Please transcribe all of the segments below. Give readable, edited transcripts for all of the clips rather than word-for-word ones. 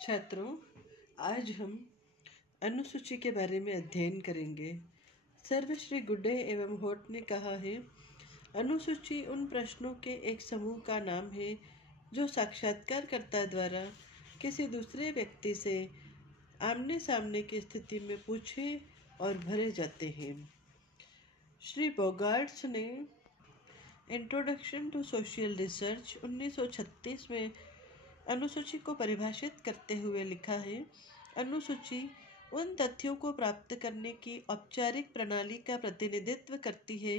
छात्रों, आज हम अनुसूची के बारे में अध्ययन करेंगे। सर्वश्री गुड्डे एवं होट ने कहा है, अनुसूची उन प्रश्नों के एक समूह का नाम है जो साक्षात्कारकर्ता द्वारा किसी दूसरे व्यक्ति से आमने सामने की स्थिति में पूछे और भरे जाते हैं। श्री बोगार्ट्स ने इंट्रोडक्शन टू सोशल रिसर्च 1936 में अनुसूची को परिभाषित करते हुए लिखा है, अनुसूची उन तथ्यों को प्राप्त करने की औपचारिक प्रणाली का प्रतिनिधित्व करती है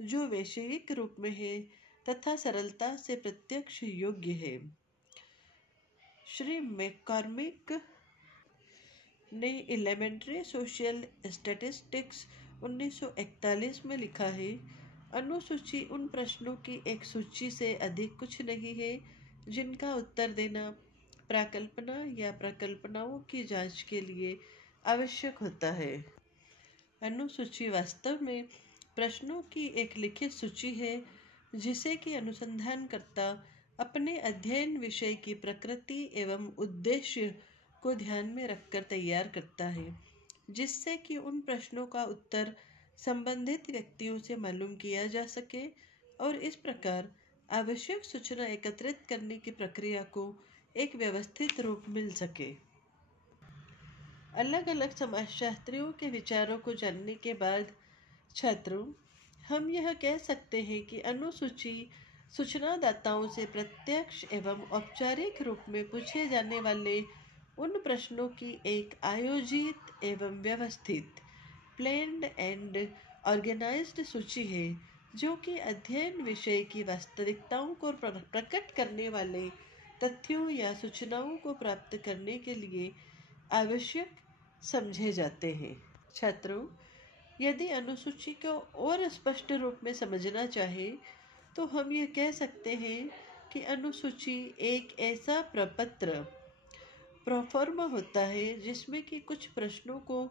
जो वैश्विक रूप में है तथा सरलता से प्रत्यक्ष योग्य है। श्री मैककॉर्मिक ने एलिमेंट्री सोशल स्टैटिस्टिक्स 1941 में लिखा है, अनुसूची उन प्रश्नों की एक सूची से अधिक कुछ नहीं है जिनका उत्तर देना प्राकल्पना या प्रकल्पनाओं की जांच के लिए आवश्यक होता है। अनुसूची वास्तव में प्रश्नों की एक लिखित सूची है जिसे कि अनुसंधानकर्ता अपने अध्ययन विषय की प्रकृति एवं उद्देश्य को ध्यान में रखकर तैयार करता है, जिससे कि उन प्रश्नों का उत्तर संबंधित व्यक्तियों से मालूम किया जा सके और इस प्रकार आवश्यक सूचना एकत्रित करने की प्रक्रिया को एक व्यवस्थित रूप मिल सके। अलग अलग समाजशास्त्रियों के विचारों को जानने के बाद छात्रों, हम यह कह सकते हैं कि अनुसूची सूचनादाताओं से प्रत्यक्ष एवं औपचारिक रूप में पूछे जाने वाले उन प्रश्नों की एक आयोजित एवं व्यवस्थित प्लान्ड एंड ऑर्गेनाइज्ड सूची है जो कि अध्ययन विषय की वास्तविकताओं को प्रकट करने वाले तथ्यों या सूचनाओं को प्राप्त करने के लिए आवश्यक समझे जाते हैं। छात्रों, यदि अनुसूची को और स्पष्ट रूप में समझना चाहे तो हम यह कह सकते हैं कि अनुसूची एक ऐसा प्रपत्र प्रोफॉर्मा होता है जिसमें कि कुछ प्रश्नों को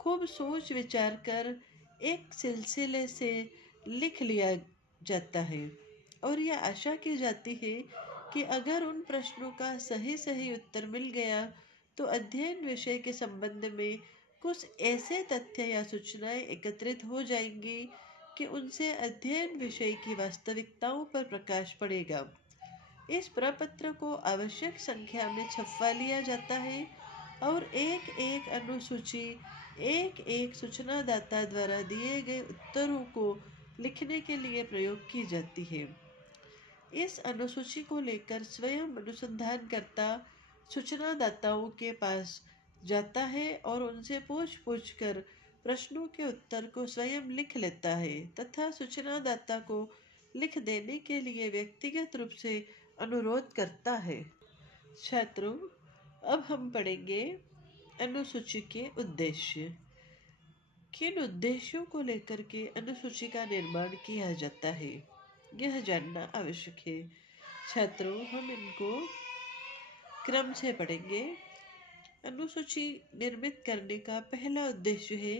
खूब सोच विचार कर एक सिलसिले से लिख लिया जाता है और यह आशा की जाती है कि अगर उन प्रश्नों का सही उत्तर मिल गया तो अध्ययन विषय के संबंध में कुछ ऐसे तथ्य या सूचनाएं एकत्रित हो जाएंगी कि उनसे अध्ययन विषय की वास्तविकताओं पर प्रकाश पड़ेगा। इस प्रपत्र को आवश्यक संख्या में छपवा लिया जाता है और एक एक अनुसूची एक एक सूचनादाता द्वारा दिए गए उत्तरों को लिखने के लिए प्रयोग की जाती है। इस अनुसूची को लेकर स्वयं अनुसंधानकर्ता सूचनादाताओं के पास जाता है और उनसे पूछ कर प्रश्नों के उत्तर को स्वयं लिख लेता है तथा सूचनादाता को लिख देने के लिए व्यक्तिगत रूप से अनुरोध करता है। छात्रों, अब हम पढ़ेंगे अनुसूची के उद्देश्य। किन उद्देश्यों को लेकर के अनुसूची का निर्माण किया जाता है, यह जानना आवश्यक है। छात्रों, हम इनको क्रम से पढ़ेंगे। अनुसूची निर्मित करने का पहला उद्देश्य है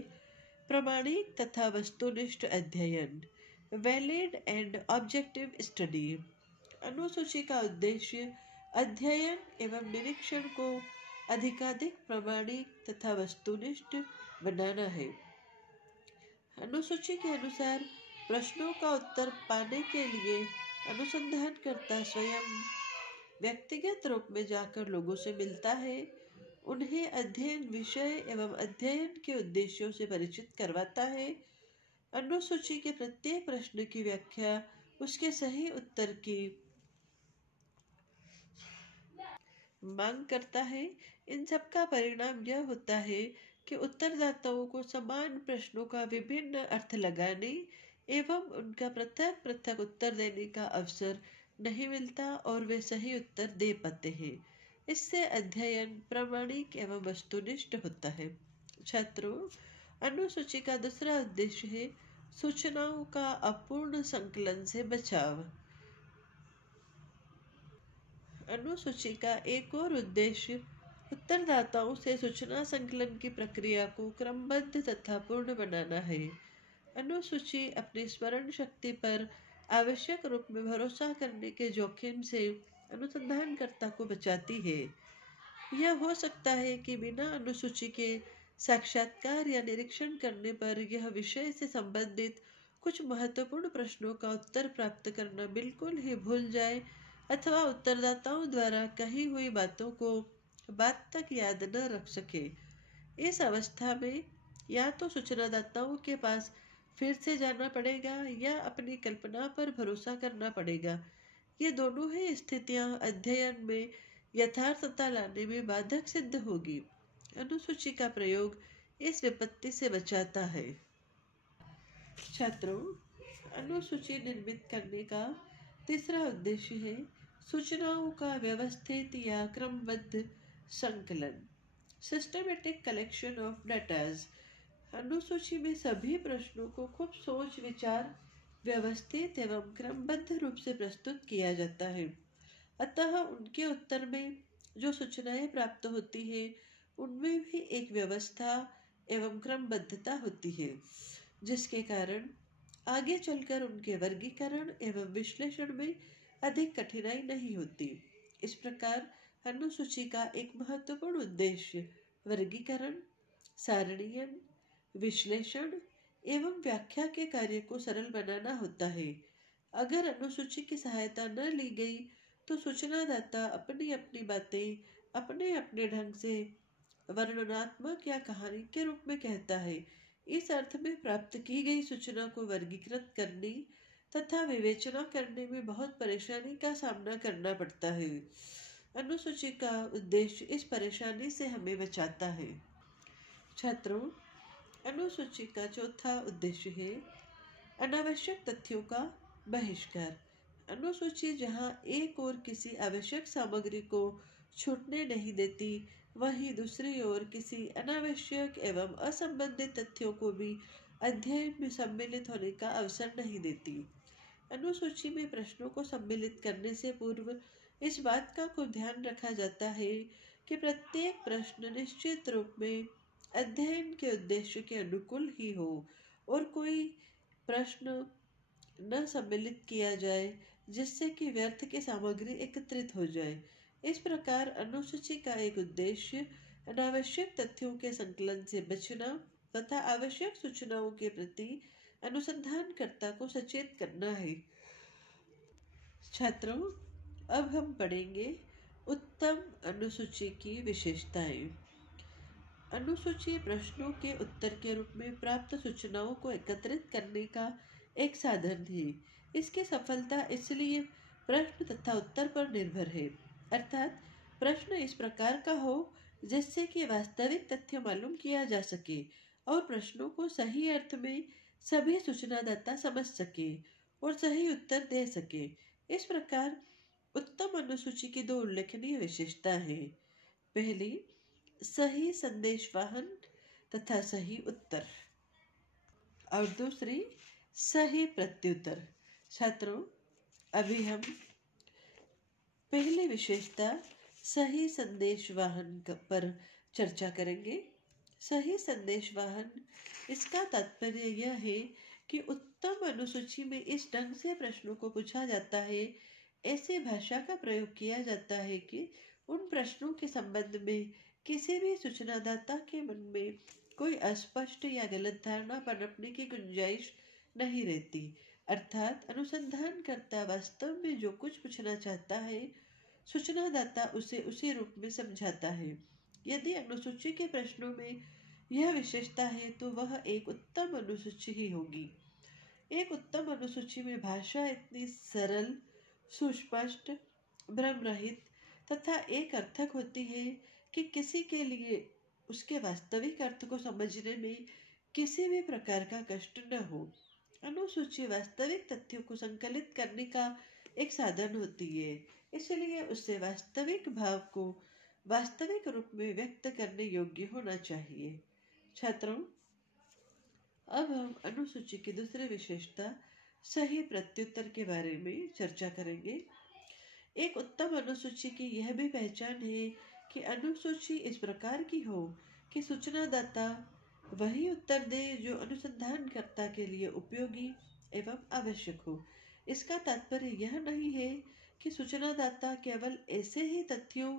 प्रामाणिक तथा वस्तुनिष्ठ अध्ययन, वैलिड एंड ऑब्जेक्टिव स्टडी। अनुसूची का उद्देश्य अध्ययन एवं निरीक्षण को अधिकाधिक प्रामाणिक तथा वस्तुनिष्ठ बनाना है। अनुसूची के अनुसार प्रश्नों का उत्तर पाने के लिए अनुसंधानकर्ता स्वयं व्यक्तिगत रूप में जाकर लोगों से मिलता है, उन्हें अध्ययन विषय एवं अध्ययन के उद्देश्यों से परिचित करवाता है, अनुसूची के प्रत्येक प्रश्न की व्याख्या, उसके सही उत्तर की मांग करता है। इन सब का परिणाम यह होता है कि उत्तरदाताओं को समान प्रश्नों का विभिन्न अर्थ लगाने एवं उनका पृथक पृथक उत्तर देने का अवसर नहीं मिलता और वे सही उत्तर दे पाते हैं। इससे अध्ययन प्रामाणिक एवं वस्तुनिष्ठ होता है। छात्रों, अनुसूची का दूसरा उद्देश्य है सूचनाओं का अपूर्ण संकलन से बचाव। अनुसूची का एक और उद्देश्य उत्तरदाताओं से सूचना संकलन की प्रक्रिया को क्रमबद्ध तथा पूर्ण बनाना है। अनुसूची अपनी स्मरण शक्ति पर आवश्यक रूप में भरोसा करने के जोखिम से अनुसंधानकर्ता को बचाती है। यह हो सकता है कि बिना अनुसूची के साक्षात्कार या निरीक्षण करने पर यह विषय से संबंधित कुछ महत्वपूर्ण प्रश्नों का उत्तर प्राप्त करना बिल्कुल ही भूल जाए, अथवा उत्तरदाताओं द्वारा कही हुई बातों को बाद तक याद न रख सके। इस अवस्था में या तो सूचनादाताओं के पास फिर से जाना पड़ेगा या अपनी कल्पना पर भरोसा करना पड़ेगा। ये दोनों ही स्थितियां अध्ययन में यथार्थता लाने में बाधक सिद्ध होगी। अनुसूची का प्रयोग इस विपत्ति से बचाता है। छात्रों, अनुसूची निर्मित करने का तीसरा उद्देश्य है सूचनाओं का व्यवस्थित या क्रमबद्ध संकलन, सिस्टमेटिक कलेक्शन ऑफ डाटाज। अनुसूची में सभी प्रश्नों को खूब सोच विचार व्यवस्थित एवं क्रमबद्ध रूप से प्रस्तुत किया जाता है। अतः उनके उत्तर में जो सूचनाएं प्राप्त होती है उनमें भी एक व्यवस्था एवं क्रमबद्धता होती है, जिसके कारण आगे चलकर उनके वर्गीकरण एवं विश्लेषण में अधिक कठिनाई नहीं होती। इस प्रकार अनुसूची का एक महत्वपूर्ण उद्देश्य वर्गीकरण, सारणीयन, विश्लेषण एवं व्याख्या के कार्य को सरल बनाना होता है। अगर अनुसूची की सहायता न ली गई तो सूचनादाता अपनी अपनी बातें अपने अपने ढंग से वर्णनात्मक या कहानी के रूप में कहता है। इस अर्थ में प्राप्त की गई सूचना को वर्गीकृत करने तथा विवेचना करने में बहुत परेशानी का सामना करना पड़ता है। अनुसूची का उद्देश्य इस परेशानी से हमें बचाता है। छात्रों, अनुसूची का चौथा उद्देश्य है अनावश्यक तथ्यों का बहिष्कार। अनुसूची जहाँ एक ओर किसी आवश्यक सामग्री को छूटने नहीं देती, वहीं दूसरी ओर किसी अनावश्यक एवं असंबंधित तथ्यों को भी अध्ययन में सम्मिलित होने का अवसर नहीं देती। अनुसूची में प्रश्नों को सम्मिलित करने से पूर्व इस बात का खूब ध्यान रखा जाता है कि प्रत्येक प्रश्न निश्चित रूप में अध्ययन के उद्देश्य के अनुकूल ही हो और कोई प्रश्न न सम्मिलित किया जाए जिससे कि व्यर्थ की सामग्री एकत्रित हो जाए। इस प्रकार अनुसूची का एक उद्देश्य अनावश्यक तथ्यों के संकलन से बचना तथा आवश्यक सूचनाओं के प्रति अनुसंधानकर्ता को सचेत करना है। छात्रों, अब हम पढ़ेंगे उत्तम अनुसूची की विशेषताएं। अनुसूची प्रश्नों के उत्तर के रूप में प्राप्त सूचनाओं को एकत्रित करने का एक साधन है। इसकी सफलता इसलिए प्रश्न तथा उत्तर पर निर्भर है, अर्थात प्रश्न इस प्रकार का हो जिससे कि वास्तविक तथ्य मालूम किया जा सके और प्रश्नों को सही अर्थ में सभी सूचनादाता समझ सके और सही उत्तर दे सके। इस प्रकार उत्तम अनुसूची की दो उल्लेखनीय विशेषता है। पहली, सही संदेशवाहन तथा सही उत्तर, और दूसरी सही प्रत्युत्तर। छात्रों, अभी हम पहली विशेषता सही संदेशवाहन पर चर्चा करेंगे। सही संदेशवाहन, इसका तात्पर्य यह है कि उत्तम अनुसूची में इस ढंग से प्रश्नों को पूछा जाता है, ऐसी भाषा का प्रयोग किया जाता है कि उन प्रश्नों के संबंध में किसी भी सूचनादाता के मन में कोई अस्पष्ट या गलत धारणा पनपने की गुंजाइश नहीं रहती। अर्थात अनुसंधानकर्ता वास्तव में जो कुछ पूछना चाहता है, सूचनादाता उसे उसी रूप में समझाता है। यदि अनुसूची के प्रश्नों में यह विशेषता है तो वह एक उत्तम अनुसूची ही होगी। एक उत्तम अनुसूची में भाषा इतनी सरल, सुस्पष्ट, भ्रम रहित तथा एक अर्थक होती है कि किसी के लिए उसके वास्तविक अर्थ को समझने में किसी भी प्रकार का कष्ट न हो। अनुसूची वास्तविक तथ्यों को संकलित करने का एक साधन होती है, इसलिए उससे वास्तविक भाव को वास्तविक रूप में व्यक्त करने योग्य होना चाहिए। छात्रों, अब हम अनुसूची की दूसरी विशेषता सही प्रत्युत्तर के बारे में चर्चा करेंगे। एक उत्तम अनुसूची की यह भी पहचान है कि अनुसूची इस प्रकार की हो कि सूचनादाता वही उत्तर दे जो अनुसंधानकर्ता के लिए उपयोगी एवं आवश्यक हो। इसका तात्पर्य यह नहीं है कि सूचनादाता केवल ऐसे ही तथ्यों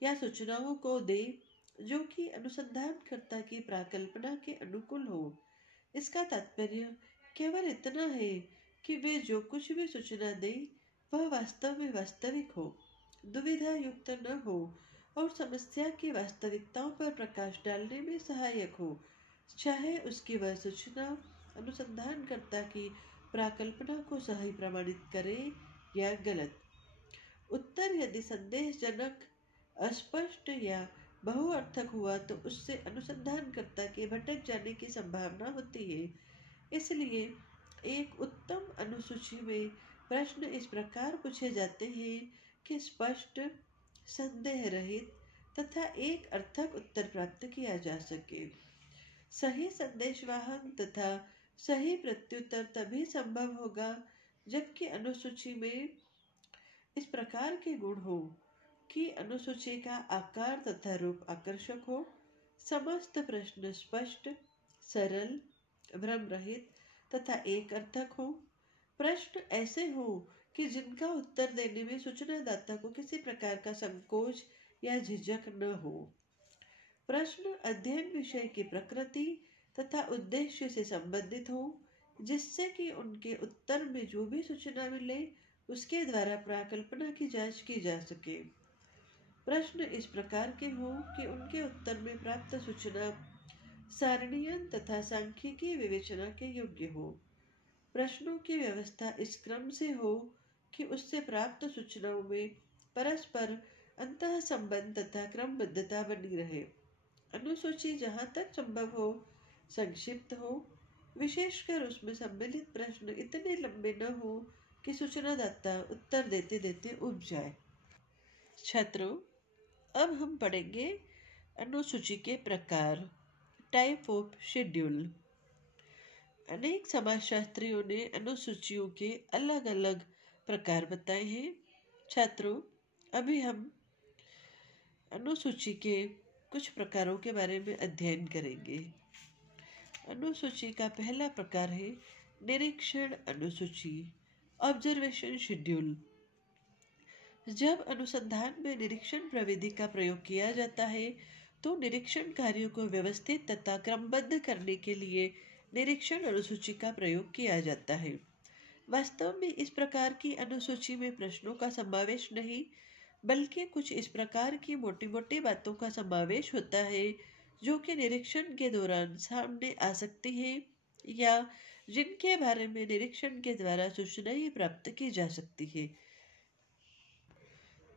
या सूचनाओं को दे जो कि अनुसंधानकर्ता की प्राकल्पना के अनुकूल हो। इसका तात्पर्य केवल इतना है कि वे जो कुछ भी सूचना दे वह वास्तव में वास्तविक हो, दुविधा युक्त न हो और समस्या की वास्तविकताओं पर प्रकाश डालने में सहायक हो, चाहे उसकी वह सूचना अनुसंधानकर्ता की प्राकल्पना को सही प्रमाणित करे या गलत। उत्तर यदि संदेहजनक, अस्पष्ट या बहुअर्थक हुआ तो उससे अनुसंधानकर्ता के भटक जाने की संभावना होती है। इसलिए एक उत्तम अनुसूची में प्रश्न इस प्रकार पूछे जाते हैं कि स्पष्ट, संदेह रहित तथा एक अर्थक उत्तर प्राप्त किया जा सके। सही संदेशवाहन तथा सही प्रत्युत्तर तभी संभव होगा जबकि अनुसूची में इस प्रकार के गुण हो कि अनुसूची का आकार तथा रूप आकर्षक हो, समस्त प्रश्न स्पष्ट, सरल, भ्रम रहित तथा एक अर्थक हो। प्रश्न ऐसे हो कि जिनका उत्तर देने में सूचनादाता को किसी प्रकार का संकोच या झिझक न हो। प्रश्न अध्ययन विषय की प्रकृति तथा उद्देश्य से संबंधित हो, जिससे कि उनके उत्तर में जो भी सूचना मिले उसके द्वारा प्राकल्पना की जांच की जा सके। प्रश्न इस प्रकार के हो कि उनके उत्तर में प्राप्त सूचना सारणीयन तथा सांख्यिकी विवेचना के योग्य हो। प्रश्नों की व्यवस्था इस क्रम से हो कि उससे प्राप्त सूचनाओं में परस्पर अंतः संबंध तथा क्रमबद्धता बनी रहे। अनुसूची जहाँ तक संभव हो संक्षिप्त हो, विशेषकर उसमें सम्मिलित प्रश्न इतने लंबे न हो कि सूचनादाता उत्तर देते देते उब जाए। छात्रों, अब हम पढ़ेंगे अनुसूची के प्रकार, टाइप ऑफ शेड्यूल। अनेक समाजशास्त्रियों ने अनुसूचियों के अलग अलग प्रकार बताए हैं। छात्रों, अभी हम अनुसूची के कुछ प्रकारों के बारे में अध्ययन करेंगे। अनुसूची का पहला प्रकार है निरीक्षण अनुसूची, ऑब्जर्वेशन शेड्यूल। जब अनुसंधान में निरीक्षण प्रविधि का प्रयोग किया जाता है तो निरीक्षण कार्यों को व्यवस्थित तथा क्रमबद्ध करने के लिए निरीक्षण अनुसूची का प्रयोग किया जाता है। वास्तव में इस प्रकार की अनुसूची में प्रश्नों का समावेश नहीं, बल्कि कुछ इस प्रकार की मोटी मोटी बातों का समावेश होता है जो कि निरीक्षण के दौरान सामने आ सकती है या जिनके बारे में निरीक्षण के द्वारा सूचनाएं प्राप्त की जा सकती है।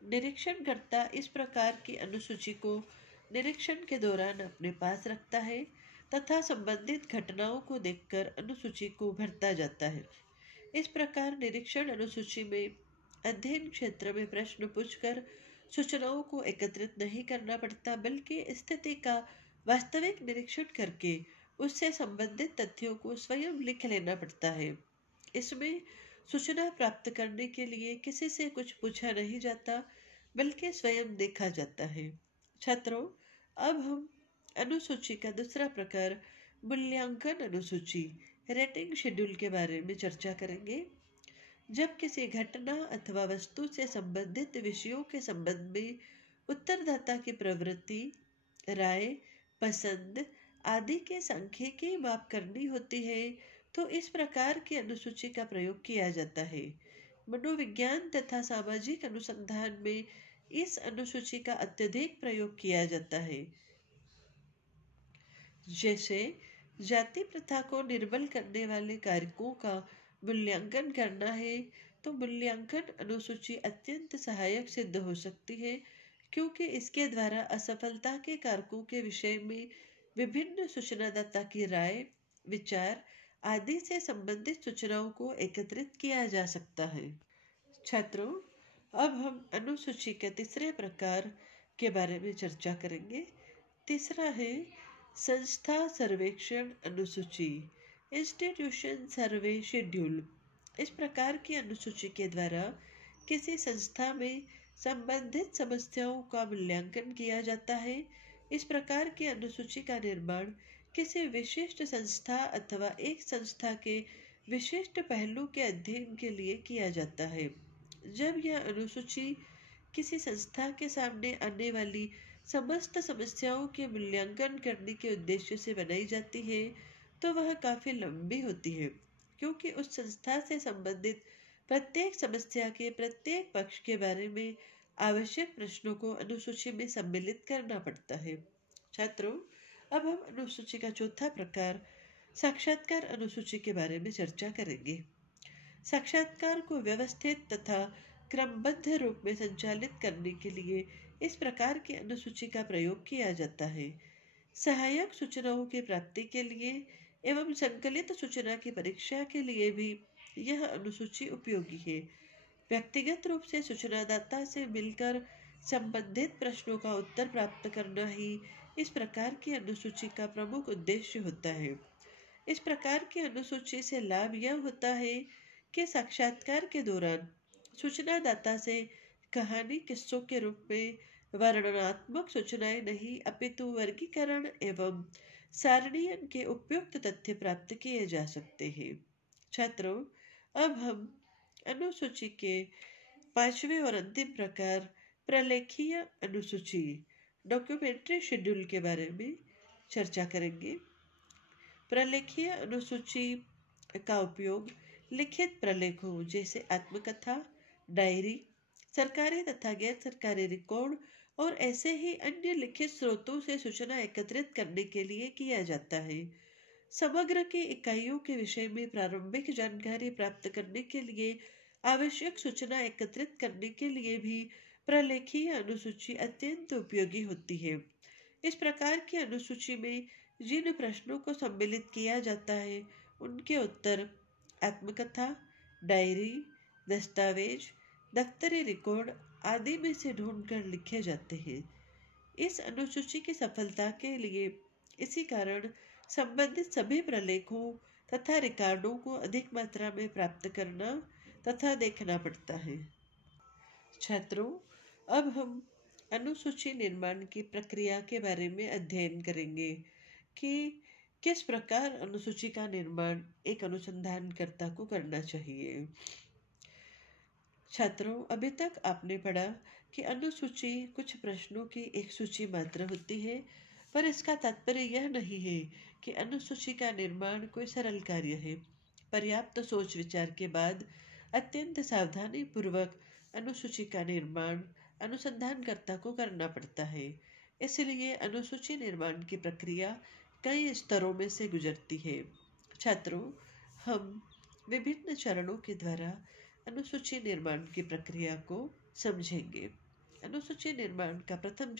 निरीक्षणकर्ता इस प्रकार की अनुसूची को निरीक्षण के दौरान अपने पास रखता है तथा संबंधित घटनाओं को देखकर अनुसूची को भरता जाता है। इस प्रकार निरीक्षण अनुसूची में अध्ययन क्षेत्र में प्रश्न पूछकर सूचनाओं को एकत्रित नहीं करना पड़ता, बल्कि स्थिति का वास्तविक निरीक्षण करके उससे संबंधित तथ्यों को स्वयं लिख लेना पड़ता है। इसमें सूचना प्राप्त करने के लिए किसी से कुछ पूछा नहीं जाता, बल्कि स्वयं देखा जाता है। छात्रों, अब हम अनुसूची का दूसरा प्रकार मूल्यांकन अनुसूची, रेटिंग शेड्यूल के बारे में चर्चा करेंगे। जब किसी घटना अथवा वस्तु से संबंधित विषयों के संबंध में उत्तरदाता की प्रवृत्ति, राय, पसंद आदि के सांख्यिकी माप करनी होती है तो इस प्रकार की अनुसूची का प्रयोग किया जाता है। मनोविज्ञान तथा सामाजिक अनुसंधान में इस अनुसूची का अत्यधिक प्रयोग किया जाता है। जैसे जाति प्रथा को निर्बल करने वाले कारकों का मूल्यांकन करना है तो मूल्यांकन अनुसूची अत्यंत सहायक सिद्ध हो सकती है, क्योंकि इसके द्वारा असफलता के कारकों के विषय में विभिन्न सूचनादाता की राय, विचार आदि से संबंधित सूचनाओं को एकत्रित किया जा सकता है। छात्रों, अब हम अनुसूची के तीसरे प्रकार के बारे में चर्चा करेंगे। तीसरा है संस्था सर्वेक्षण अनुसूची, इंस्टीट्यूशन सर्वे शेड्यूल। इस प्रकार की अनुसूची के द्वारा किसी संस्था में संबंधित समस्याओं का मूल्यांकन किया जाता है। इस प्रकार की अनुसूची का निर्माण किसी विशिष्ट संस्था अथवा एक संस्था के विशिष्ट पहलू के अध्ययन के लिए किया जाता है। जब यह अनुसूची किसी संस्था के सामने आने वाली समस्त समस्याओं के मूल्यांकन करने के उद्देश्य से बनाई जाती है तो वह काफ़ी लंबी होती है, क्योंकि उस संस्था से संबंधित प्रत्येक समस्या के प्रत्येक पक्ष के बारे में आवश्यक प्रश्नों को अनुसूची में सम्मिलित करना पड़ता है। छात्रों, अब हम अनुसूची का चौथा प्रकार साक्षात्कार अनुसूची के बारे में चर्चा करेंगे। साक्षात्कार को व्यवस्थित तथा क्रमबद्ध रूप में संचालित करने के लिए इस प्रकार की अनुसूची का प्रयोग किया जाता है। सहायक सूचनाओं की प्राप्ति के लिए एवं संकलित सूचना की परीक्षा के लिए भी यह अनुसूची उपयोगी है। व्यक्तिगत रूप से सूचनादाता से मिलकर संबंधित प्रश्नों का उत्तर प्राप्त करना ही इस प्रकार की अनुसूची का प्रमुख उद्देश्य होता है। इस प्रकार की अनुसूची से लाभ यह होता है कि साक्षात्कार के दौरान सूचनादाता से कहानी किस्सों के रूप में वर्णनात्मक सूचनाएं नहीं अपितु वर्गीकरण एवं सारणीयन के उपयुक्त तथ्य प्राप्त किए जा सकते हैं। छात्रों, अब हम अनुसूची के पांचवें और अंतिम प्रकार प्रलेखीय अनुसूची डॉक्यूमेंट्री शेड्यूल के बारे में चर्चा करेंगे। प्रलेखीय अनुसूची का उपयोग लिखित प्रलेखों जैसे आत्मकथा, डायरी, सरकारी तथा गैर सरकारी रिकॉर्ड और ऐसे ही अन्य लिखित स्रोतों से सूचना एकत्रित करने के लिए किया जाता है। समग्र की इकाइयों के विषय में प्रारंभिक जानकारी प्राप्त करने के लिए आवश्यक सूचना एकत्रित करने के लिए भी प्रलेखीय अनुसूची अत्यंत उपयोगी होती है। इस प्रकार की अनुसूची में जिन प्रश्नों को सम्मिलित किया जाता है उनके उत्तर आत्मकथा, डायरी, दस्तावेज, दफ्तरी रिकॉर्ड आदि में से ढूंढकर लिखे जाते हैं। इस अनुसूची की सफलता के लिए इसी कारण संबंधित सभी प्रलेखों तथा रिकॉर्डों को अधिक मात्रा में प्राप्त करना तथा देखना पड़ता है। छात्रों, अब हम अनुसूची निर्माण की प्रक्रिया के बारे में अध्ययन करेंगे कि किस प्रकार अनुसूची का निर्माण एक अनुसंधानकर्ता को करना चाहिए। छात्रों, अभी तक आपने पढ़ा कि अनुसूची कुछ प्रश्नों की एक सूची मात्र होती है, पर इसका तात्पर्य यह नहीं है कि अनुसूची का निर्माण कोई सरल कार्य है। पर्याप्त सोच विचार के बाद अत्यंत सावधानी पूर्वक अनुसूची का निर्माण अनुसंधानकर्ता को करना पड़ता है। इसलिए अनुसूची निर्माण की प्रक्रिया कई स्तरों में से गुजरती है। छात्रों, हम विभिन्न चरणों के द्वारा अनुसूची निर्माण की प्रक्रिया को समझेंगे। अनुसूची निर्माण का प्रथम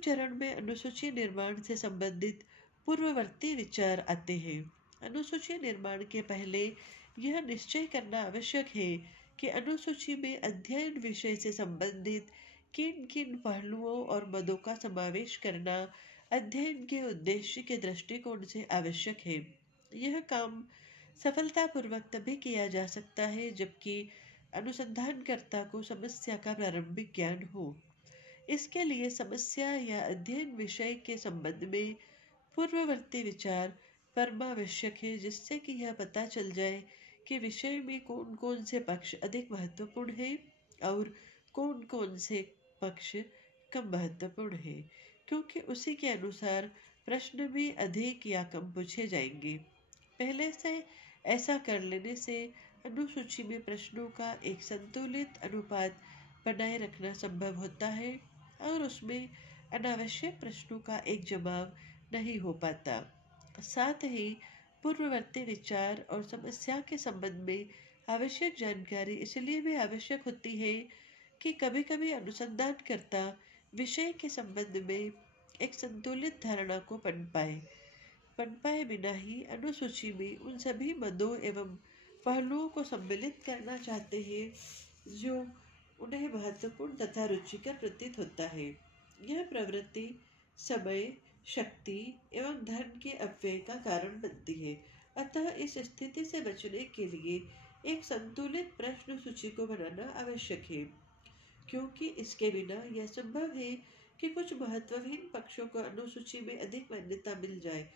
चरण में अनुसूची निर्माण से संबंधित पूर्ववर्ती विचार आते हैं। अनुसूची निर्माण के पहले यह निश्चय करना आवश्यक है कि अनुसूची में अध्ययन विषय से संबंधित किन किन पहलुओं और मदों का समावेश करना अध्ययन के उद्देश्य के दृष्टिकोण से आवश्यक है। यह काम सफलतापूर्वक तभी किया जा सकता है जबकि अनुसंधानकर्ता को समस्या का प्रारंभिक ज्ञान हो। इसके लिए समस्या या अध्ययन विषय के संबंध में पूर्ववर्ती विचार परमावश्यक है, जिससे कि यह पता चल जाए कि विषय में कौन कौन से पक्ष अधिक महत्वपूर्ण है और कौन कौन से पक्ष कम महत्वपूर्ण है, क्योंकि उसी के अनुसार प्रश्न भी अधिक या कम पूछे जाएंगे। पहले से ऐसा कर लेने से अनुसूची में प्रश्नों का एक संतुलित अनुपात बनाए रखना संभव होता है और उसमें अनावश्यक प्रश्नों का एक जवाब नहीं हो पाता। साथ ही पूर्ववर्ती विचार और समस्या के संबंध में आवश्यक जानकारी इसलिए भी आवश्यक होती है कि कभी कभी अनुसंधानकर्ता विषय के संबंध में एक संतुलित धारणा को पनपाए बिना ही अनुसूची में उन सभी मदों एवं पहलुओं को सम्मिलित करना चाहते हैं जो उन्हें महत्वपूर्ण तथा रुचिकर प्रतीत होता है। यह प्रवृत्ति समय, शक्ति एवं धन के अपव्यय का कारण बनती है। अतः इस स्थिति से बचने के लिए एक संतुलित प्रश्न सूची को बनाना आवश्यक है, क्योंकि इसके बिना यह संभव है कि कुछ महत्वहीन पक्षों को अनुसूची में अधिक मान्यता मिल जाए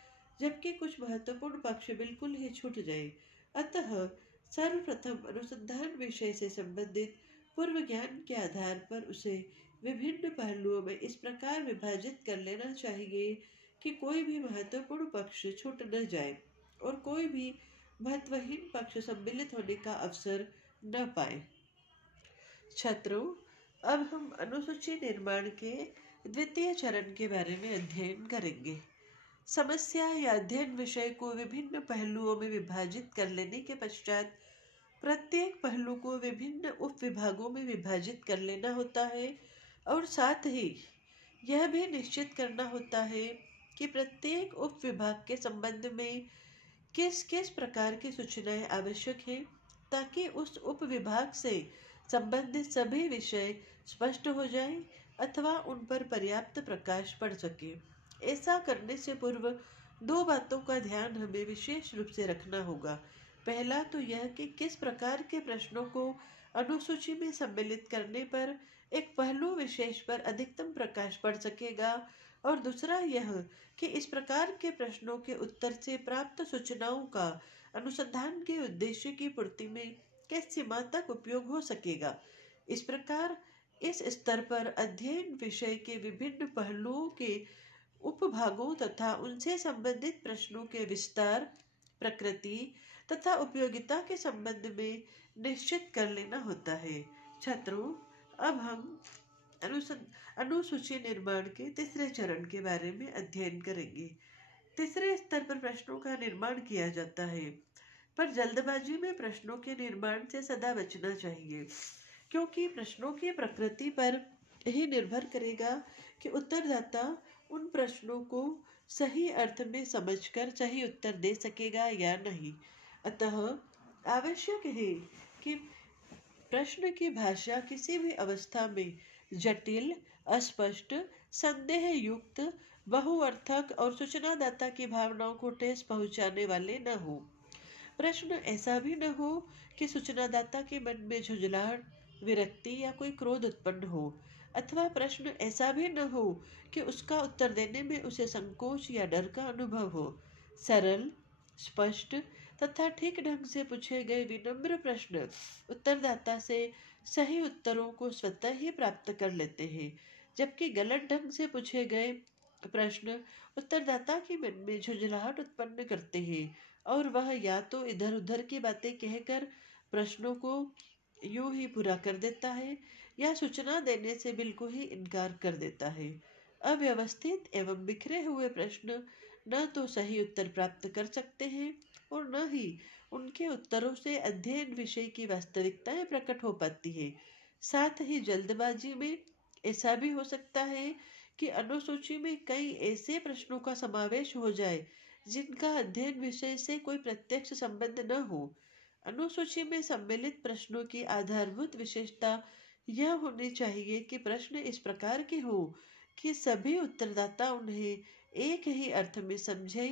जबकि कुछ महत्वपूर्ण पक्ष बिल्कुल ही छूट जाए। अतः सर्वप्रथम अनुसंधान विषय से संबंधित पूर्व ज्ञान के आधार पर उसे विभिन्न पहलुओं में इस प्रकार विभाजित कर लेना चाहिए कि कोई भी महत्वपूर्ण पक्ष छूट न जाए और कोई भी महत्वहीन पक्ष सम्मिलित होने का अवसर न पाए। छात्रों, अब हम अनुसूची निर्माण के द्वितीय चरण के बारे में अध्ययन करेंगे। समस्या या अध्ययन विषय को विभिन्न पहलुओं में विभाजित कर लेने के पश्चात प्रत्येक पहलू को विभिन्न उप विभागों में विभाजित कर लेना होता है और साथ ही यह भी निश्चित करना होता है कि प्रत्येक उप विभाग के संबंध में किस किस प्रकार की सूचनाएं आवश्यक हैं, ताकि उस उप विभाग से संबंधित सभी विषय स्पष्ट हो जाएं अथवा उन पर पर्याप्त प्रकाश पड़ सके। ऐसा करने से पूर्व दो बातों का ध्यान हमें विशेष रूप से रखना होगा। पहला तो यह कि किस प्रकार के प्रश्नों को अनुसूची में सम्मिलित करने पर एक पहलू विशेष पर अधिकतम प्रकाश पड़ सकेगा, और दूसरा यह कि इस प्रकार के प्रश्नों के उत्तर से प्राप्त सूचनाओं का अनुसंधान के उद्देश्य की पूर्ति में किस सीमा तक उपयोग हो सकेगा। इस प्रकार इस स्तर पर अध्ययन विषय के विभिन्न पहलुओं के उपभागों तथा उनसे संबंधित प्रश्नों के विस्तार, प्रकृति तथा उपयोगिता के संबंध में निश्चित कर लेना होता है। छात्रों, अब हम अनुसूची निर्माण के तीसरे चरण के बारे में अध्ययन करेंगे। तीसरे स्तर पर प्रश्नों का निर्माण किया जाता है, पर जल्दबाजी में प्रश्नों के निर्माण से सदा बचना चाहिए, क्योंकि प्रश्नों की प्रकृति पर ही निर्भर करेगा कि उत्तरदाता उन प्रश्नों को सही अर्थ में समझकर सही उत्तर दे सकेगा या नहीं। अतः आवश्यक है कि प्रश्न की भाषा किसी भी अवस्था में जटिल, अस्पष्ट, संदेह युक्त, बहुअर्थक और सूचनादाता की भावनाओं को ठेस पहुंचाने वाले न हो। प्रश्न ऐसा भी न हो कि सूचनादाता के मन में झुंझलाहट, विरक्ति या कोई क्रोध उत्पन्न हो, अथवा प्रश्न ऐसा भी न हो कि उसका उत्तर देने में उसे संकोच या डर का अनुभव हो। सरल, स्पष्ट तथा ठीक ढंग से पूछे गए विनम्र प्रश्न उत्तरदाता से सही उत्तरों को स्वतः ही प्राप्त कर लेते हैं, जबकि गलत ढंग से पूछे गए प्रश्न उत्तरदाता के मन में झुंझलाहट उत्पन्न करते हैं और वह या तो इधर उधर की बातें कहकर प्रश्नों को यूं ही पूरा कर देता है या सूचना देने से बिल्कुल ही इनकार कर देता है। अव्यवस्थित एवं बिखरे हुए प्रश्न न तो सही उत्तर प्राप्त कर सकते हैं और न ही उनके उत्तरों से अध्ययन विषय की वास्तविकताएं प्रकट हो पाती है। साथ ही जल्दबाजी में ऐसा भी हो सकता है कि अनुसूची में कई ऐसे प्रश्नों का समावेश हो जाए जिनका अध्ययन विषय से कोई प्रत्यक्ष संबंध न हो। अनुसूची में सम्मिलित प्रश्नों की आधारभूत विशेषता यह होनी चाहिए कि प्रश्न इस प्रकार के हो कि सभी उत्तरदाता उन्हें एक ही अर्थ में समझे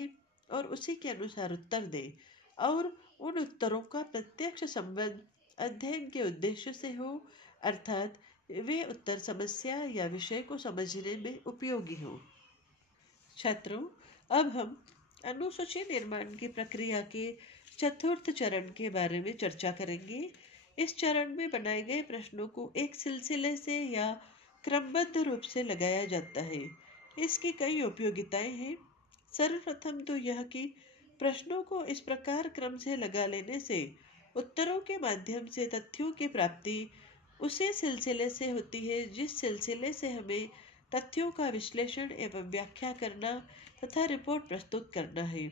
और उसी के अनुसार उत्तर दे, और उन उत्तरों का प्रत्यक्ष संबंध अध्ययन के उद्देश्य से हो, अर्थात वे उत्तर समस्या या विषय को समझने में उपयोगी हो। छात्रों, अब हम अनुसूची निर्माण की प्रक्रिया के चतुर्थ चरण के बारे में चर्चा करेंगे। इस चरण में बनाए गए प्रश्नों को एक सिलसिले से या क्रमबद्ध रूप से लगाया जाता है। इसकी कई उपयोगिताएं हैं। सर्वप्रथम तो यह कि प्रश्नों को इस प्रकार क्रम से लगा लेने से उत्तरों के माध्यम से तथ्यों की प्राप्ति उसी सिलसिले से होती है जिस सिलसिले से हमें तथ्यों का विश्लेषण एवं व्याख्या करना तथा रिपोर्ट प्रस्तुत करना है।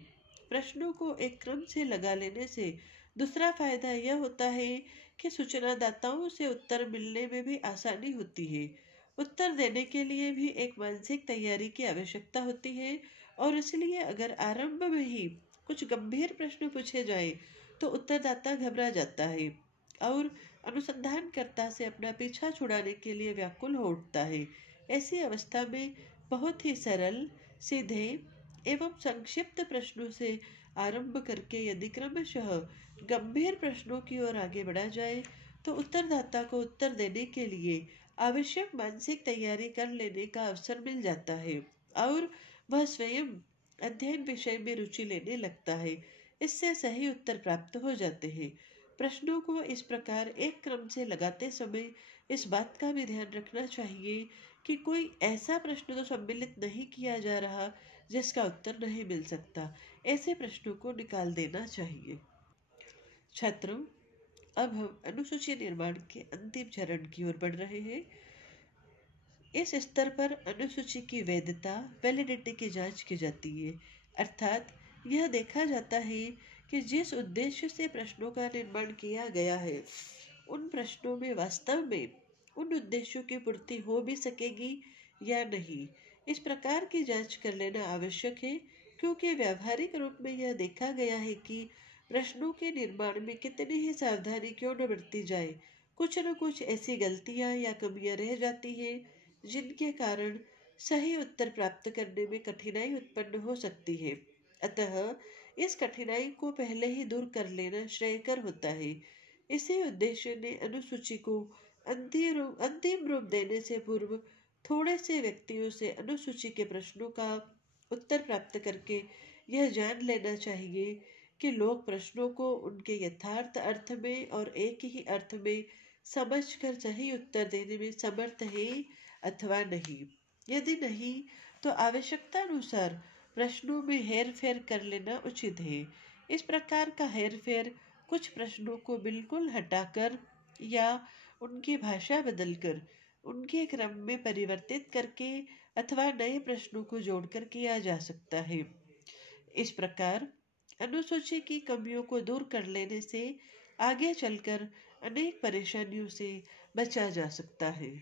प्रश्नों को एक क्रम से लगा लेने से दूसरा फायदा यह होता है कि सूचनादाताओं से उत्तर मिलने में भी आसानी होती है। उत्तर देने के लिए भी एक मानसिक तैयारी की आवश्यकता होती है, और इसलिए अगर आरंभ में ही कुछ गंभीर प्रश्न पूछे जाए तो उत्तरदाता घबरा जाता है और अनुसंधानकर्ता से अपना पीछा छुड़ाने के लिए व्याकुल हो उठता है। ऐसी अवस्था में बहुत ही सरल, सीधे एवं संक्षिप्त प्रश्नों से आरंभ करके यदि क्रमशः गंभीर प्रश्नों की ओर आगे बढ़ा जाए तो उत्तरदाता को उत्तर देने के लिए आवश्यक मानसिक तैयारी कर लेने का अवसर मिल जाता है और वह स्वयं अध्ययन विषय में रुचि लेने लगता है। इससे सही उत्तर प्राप्त हो जाते हैं। प्रश्नों को इस प्रकार एक क्रम से लगाते समय इस बात का भी ध्यान रखना चाहिए कि कोई ऐसा प्रश्न तो सम्मिलित नहीं किया जा रहा जिसका उत्तर नहीं मिल सकता। ऐसे प्रश्नों को निकाल देना चाहिए। छात्रों, अब हम अनुसूची निर्माण के अंतिम चरण की ओर बढ़ रहे हैं। इस स्तर पर अनुसूची की वैधता वैलिडिटी की जांच की जाती है, अर्थात यह देखा जाता है कि जिस उद्देश्य से प्रश्नों का निर्माण किया गया है उन प्रश्नों में वास्तव में उन उद्देश्यों की पूर्ति हो भी सकेगी या नहीं। इस प्रकार की जांच कर लेना आवश्यक है, क्योंकि व्यावहारिक रूप में यह देखा गया है कि प्रश्नों के निर्माण में कितनी ही सावधानी क्यों न बरती जाए, कुछ न कुछ ऐसी गलतियां या कमियां रह जाती हैं जिनके कारण सही उत्तर प्राप्त करने में कठिनाई उत्पन्न हो सकती है। अतः इस कठिनाई को पहले ही दूर कर लेना श्रेयकर होता है। इसी उद्देश्य ने अनुसूची को अंतिम रूप देने से पूर्व थोड़े से व्यक्तियों से अनुसूची के प्रश्नों का उत्तर प्राप्त करके यह जान लेना चाहिए कि लोग प्रश्नों को उनके यथार्थ अर्थ में और एक ही अर्थ में समझकर सही उत्तर देने में समर्थ है अथवा नहीं। यदि नहीं तो आवश्यकता अनुसार प्रश्नों में हेर फेर कर लेना उचित है। इस प्रकार का हेर फेर कुछ प्रश्नों को बिल्कुल हटाकर या उनकी भाषा बदलकर उनके क्रम में परिवर्तित करके अथवा नए प्रश्नों को जोड़कर किया जा सकता है। इस प्रकार अनुसूची की कमियों को दूर कर लेने से आगे चलकर अनेक परेशानियों से बचा जा सकता है।